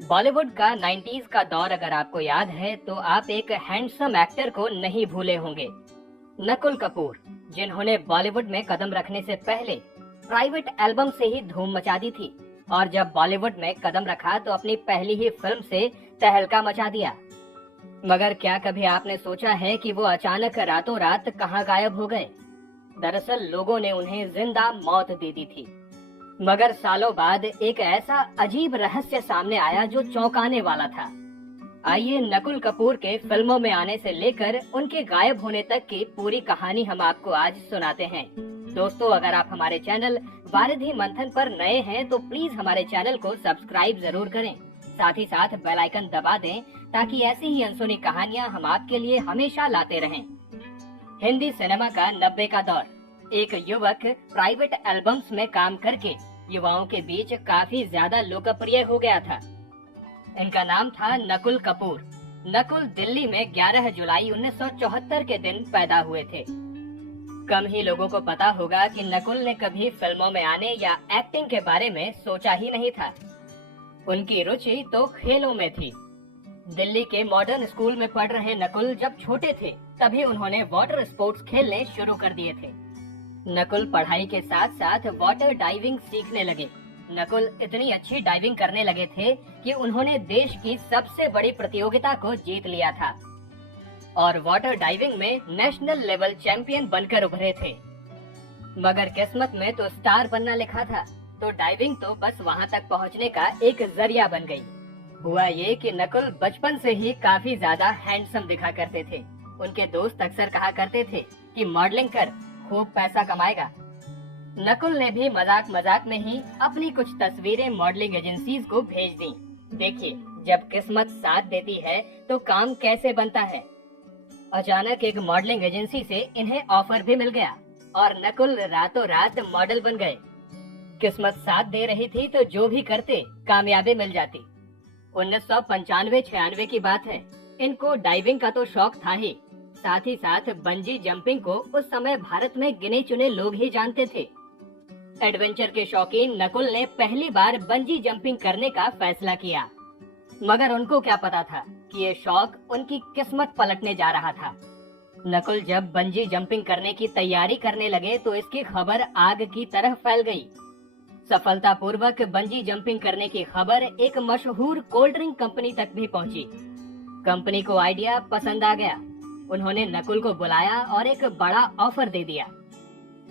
बॉलीवुड का 90s का दौर अगर आपको याद है तो आप एक हैंडसम एक्टर को नहीं भूले होंगे, नकुल कपूर, जिन्होंने बॉलीवुड में कदम रखने से पहले प्राइवेट एल्बम से ही धूम मचा दी थी और जब बॉलीवुड में कदम रखा तो अपनी पहली ही फिल्म से तहलका मचा दिया। मगर क्या कभी आपने सोचा है कि वो अचानक रातों रात कहां गायब हो गए? दरअसल लोगों ने उन्हें जिंदा मौत दे दी थी। मगर सालों बाद एक ऐसा अजीब रहस्य सामने आया जो चौंकाने वाला था। आइए नकुल कपूर के फिल्मों में आने से लेकर उनके गायब होने तक की पूरी कहानी हम आपको आज सुनाते हैं। दोस्तों, अगर आप हमारे चैनल वारिधि मंथन पर नए हैं तो प्लीज हमारे चैनल को सब्सक्राइब जरूर करें। साथ ही साथ बेल आइकन दबा दें ताकि ऐसी ही अनसुनी कहानियां हम आपके लिए हमेशा लाते रहें। हिंदी सिनेमा का 90 का दौर। एक युवक प्राइवेट एल्बम्स में काम करके युवाओं के बीच काफी ज्यादा लोकप्रिय हो गया था। इनका नाम था नकुल कपूर। नकुल दिल्ली में 11 जुलाई 1974 के दिन पैदा हुए थे। कम ही लोगों को पता होगा कि नकुल ने कभी फिल्मों में आने या एक्टिंग के बारे में सोचा ही नहीं था। उनकी रुचि तो खेलों में थी। दिल्ली के मॉडर्न स्कूल में पढ़ रहे नकुल जब छोटे थे तभी उन्होंने वाटर स्पोर्ट्स खेलने शुरू कर दिए थे। नकुल पढ़ाई के साथ साथ वाटर डाइविंग सीखने लगे। नकुल इतनी अच्छी डाइविंग करने लगे थे कि उन्होंने देश की सबसे बड़ी प्रतियोगिता को जीत लिया था और वाटर डाइविंग में नेशनल लेवल चैंपियन बनकर उभरे थे। मगर किस्मत में तो स्टार बनना लिखा था, तो डाइविंग तो बस वहां तक पहुंचने का एक जरिया बन गई। हुआ ये कि नकुल बचपन से ही काफी ज्यादा हैंडसम दिखा करते थे। उनके दोस्त अक्सर कहा करते थे कि मॉडलिंग कर, खूब पैसा कमाएगा। नकुल ने भी मजाक मजाक में ही अपनी कुछ तस्वीरें मॉडलिंग एजेंसीज को भेज दी। देखिए, जब किस्मत साथ देती है तो काम कैसे बनता है। अचानक एक मॉडलिंग एजेंसी से इन्हें ऑफर भी मिल गया और नकुल रातों रात मॉडल बन गए। किस्मत साथ दे रही थी तो जो भी करते कामयाबी मिल जाती। 1995-96 की बात है। इनको डाइविंग का तो शौक था ही, साथ ही साथ बंजी जंपिंग को उस समय भारत में गिने चुने लोग ही जानते थे। एडवेंचर के शौकीन नकुल ने पहली बार बंजी जंपिंग करने का फैसला किया। मगर उनको क्या पता था कि ये शौक उनकी किस्मत पलटने जा रहा था। नकुल जब बंजी जंपिंग करने की तैयारी करने लगे तो इसकी खबर आग की तरह फैल गई। सफलतापूर्वक बंजी जंपिंग करने की खबर एक मशहूर कोल्ड ड्रिंक कंपनी तक भी पहुंची। कंपनी को आइडिया पसंद आ गया। उन्होंने नकुल को बुलाया और एक बड़ा ऑफर दे दिया।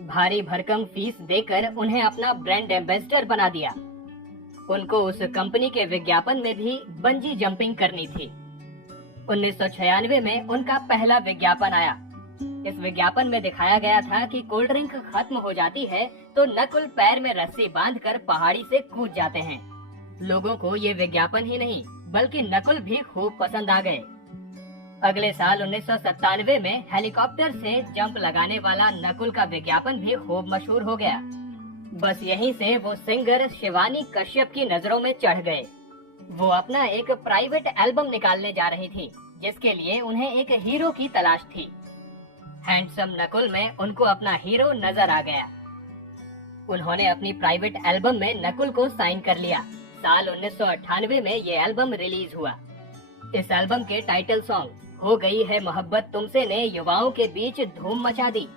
भारी भरकम फीस देकर उन्हें अपना ब्रांड एम्बेसडर बना दिया। उनको उस कंपनी के विज्ञापन में भी बंजी जंपिंग करनी थी। 1996 में उनका पहला विज्ञापन आया। इस विज्ञापन में दिखाया गया था कि कोल्ड ड्रिंक खत्म हो जाती है तो नकुल पैर में रस्सी बांधकर पहाड़ी से कूद जाते हैं। लोगों को ये विज्ञापन ही नहीं बल्कि नकुल भी खूब पसंद आ गए। अगले साल 1997 में हेलीकॉप्टर से जंप लगाने वाला नकुल का विज्ञापन भी खूब मशहूर हो गया। बस यहीं से वो सिंगर शिवानी कश्यप की नजरों में चढ़ गए। वो अपना एक प्राइवेट एल्बम निकालने जा रही थी जिसके लिए उन्हें एक हीरो की तलाश थी। हैंडसम नकुल में उनको अपना हीरो नजर आ गया। उन्होंने अपनी प्राइवेट एल्बम में नकुल को साइन कर लिया। साल 1998 में ये एल्बम रिलीज हुआ। इस एल्बम के टाइटल सॉन्ग हो गई है मोहब्बत तुमसे ने युवाओं के बीच धूम मचा दी।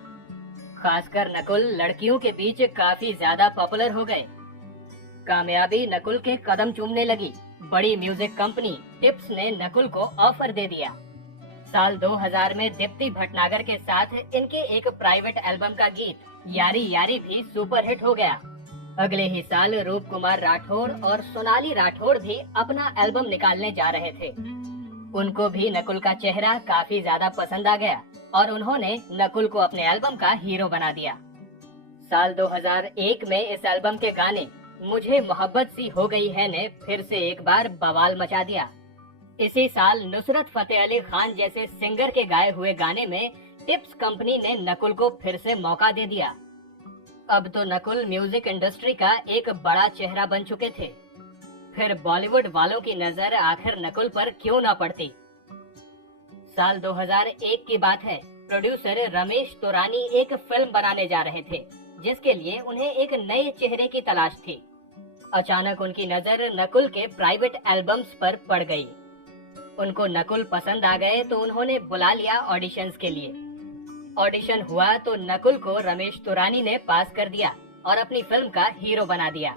खासकर नकुल लड़कियों के बीच काफी ज्यादा पॉपुलर हो गए। कामयाबी नकुल के कदम चूमने लगी। बड़ी म्यूजिक कंपनी टिप्स ने नकुल को ऑफर दे दिया। साल 2000 में दीप्ति भटनागर के साथ इनके एक प्राइवेट एल्बम का गीत यारी यारी भी सुपरहिट हो गया। अगले ही साल रूप कुमार राठौड़ और सोनाली राठौड़ भी अपना एल्बम निकालने जा रहे थे। उनको भी नकुल का चेहरा काफी ज्यादा पसंद आ गया और उन्होंने नकुल को अपने एल्बम का हीरो बना दिया। साल 2001 में इस एल्बम के गाने मुझे मोहब्बत सी हो गई है ने फिर से एक बार बवाल मचा दिया। इसी साल नुसरत फतेह अली खान जैसे सिंगर के गाए हुए गाने में टिप्स कंपनी ने नकुल को फिर से मौका दे दिया। अब तो नकुल म्यूजिक इंडस्ट्री का एक बड़ा चेहरा बन चुके थे। फिर बॉलीवुड वालों की नजर आखिर नकुल पर क्यों न पड़ती। साल 2001 की बात है। प्रोड्यूसर रमेश तोरानी एक फिल्म बनाने जा रहे थे जिसके लिए उन्हें एक नए चेहरे की तलाश थी। अचानक उनकी नजर नकुल के प्राइवेट एल्बम्स पर पड़ गई। उनको नकुल पसंद आ गए तो उन्होंने बुला लिया ऑडिशंस के लिए। ऑडिशन हुआ तो नकुल को रमेश तुरानी ने पास कर दिया और अपनी फिल्म का हीरो बना दिया।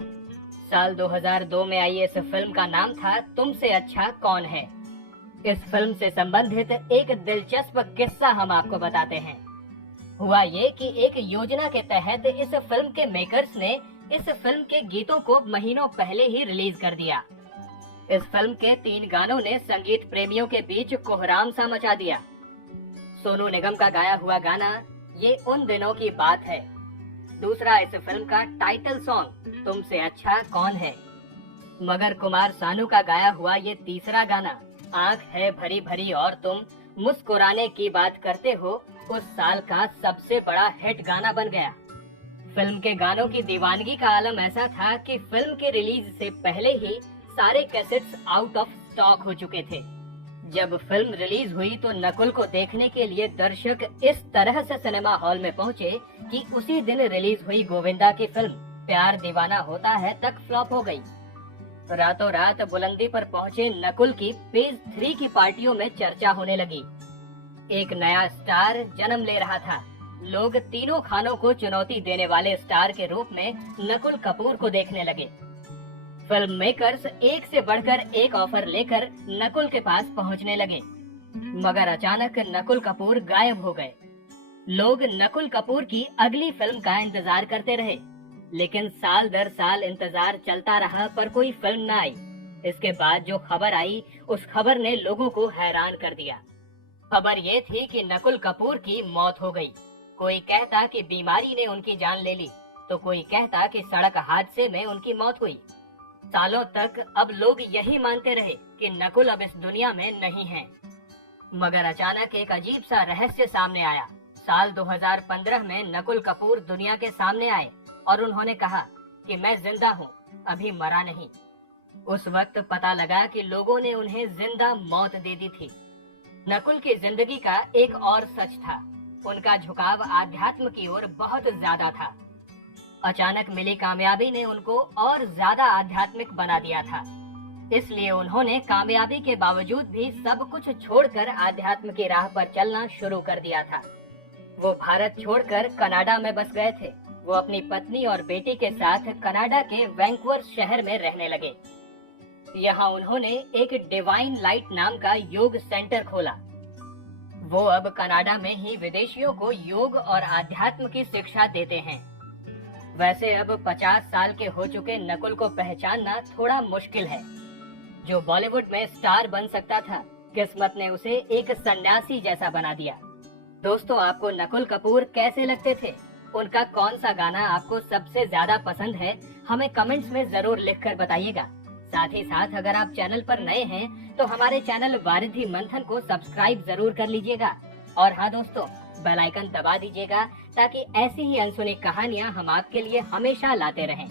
साल 2002 में आई इस फिल्म का नाम था तुमसे अच्छा कौन है। इस फिल्म से संबंधित एक दिलचस्प किस्सा हम आपको बताते हैं। हुआ ये कि एक योजना के तहत इस फिल्म के मेकर्स ने इस फिल्म के गीतों को महीनों पहले ही रिलीज कर दिया। इस फिल्म के 3 गानों ने संगीत प्रेमियों के बीच कोहराम सा मचा दिया। सोनू निगम का गाया हुआ गाना ये उन दिनों की बात है। दूसरा इस फिल्म का टाइटल सॉन्ग तुमसे अच्छा कौन है। मगर कुमार सानू का गाया हुआ ये तीसरा गाना आंख है भरी भरी और तुम मुस्कुराने की बात करते हो उस साल का सबसे बड़ा हिट गाना बन गया। फिल्म के गानों की दीवानगी का आलम ऐसा था कि फिल्म के रिलीज से पहले ही सारे कैसेट्स आउट ऑफ स्टॉक हो चुके थे। जब फिल्म रिलीज हुई तो नकुल को देखने के लिए दर्शक इस तरह से सिनेमा हॉल में पहुंचे कि उसी दिन रिलीज हुई गोविंदा की फिल्म प्यार दीवाना होता है तक फ्लॉप हो गई। रातों रात बुलंदी पर पहुंचे नकुल की फेज 3 की पार्टियों में चर्चा होने लगी। एक नया स्टार जन्म ले रहा था। लोग तीनों खानों को चुनौती देने वाले स्टार के रूप में नकुल कपूर को देखने लगे। फिल्म मेकर्स एक से बढ़कर एक ऑफर लेकर नकुल के पास पहुंचने लगे, मगर अचानक नकुल कपूर गायब हो गए। लोग नकुल कपूर की अगली फिल्म का इंतजार करते रहे, लेकिन साल दर साल इंतजार चलता रहा पर कोई फिल्म न आई। इसके बाद जो खबर आई उस खबर ने लोगों को हैरान कर दिया। खबर ये थी कि नकुल कपूर की मौत हो गई। कोई कहता कि बीमारी ने उनकी जान ले ली तो कोई कहता कि सड़क हादसे में उनकी मौत हुई। सालों तक अब लोग यही मानते रहे कि नकुल अब इस दुनिया में नहीं हैं। मगर अचानक एक अजीब सा रहस्य सामने आया। साल 2015 में नकुल कपूर दुनिया के सामने आए और उन्होंने कहा कि मैं जिंदा हूँ, अभी मरा नहीं। उस वक्त पता लगा कि लोगों ने उन्हें जिंदा मौत दे दी थी। नकुल की जिंदगी का एक और सच था, उनका झुकाव आध्यात्म की ओर बहुत ज्यादा था। अचानक मिली कामयाबी ने उनको और ज्यादा आध्यात्मिक बना दिया था, इसलिए उन्होंने कामयाबी के बावजूद भी सब कुछ छोड़कर आध्यात्म की राह पर चलना शुरू कर दिया था। वो भारत छोड़कर कनाडा में बस गए थे। वो अपनी पत्नी और बेटी के साथ कनाडा के वैंकूवर शहर में रहने लगे। यहाँ उन्होंने एक डिवाइन लाइट नाम का योग सेंटर खोला। वो अब कनाडा में ही विदेशियों को योग और आध्यात्म की शिक्षा देते हैं। वैसे अब 50 साल के हो चुके नकुल को पहचानना थोड़ा मुश्किल है। जो बॉलीवुड में स्टार बन सकता था, किस्मत ने उसे एक सन्यासी जैसा बना दिया। दोस्तों, आपको नकुल कपूर कैसे लगते थे? उनका कौन सा गाना आपको सबसे ज्यादा पसंद है? हमें कमेंट्स में जरूर लिखकर बताइएगा। साथ ही साथ अगर आप चैनल पर नए हैं तो हमारे चैनल वारिधि मंथन को सब्सक्राइब जरूर कर लीजिएगा। और हाँ दोस्तों, बेल आइकन दबा दीजिएगा ताकि ऐसी ही अनसुनी कहानियाँ हम आपके लिए हमेशा लाते रहें।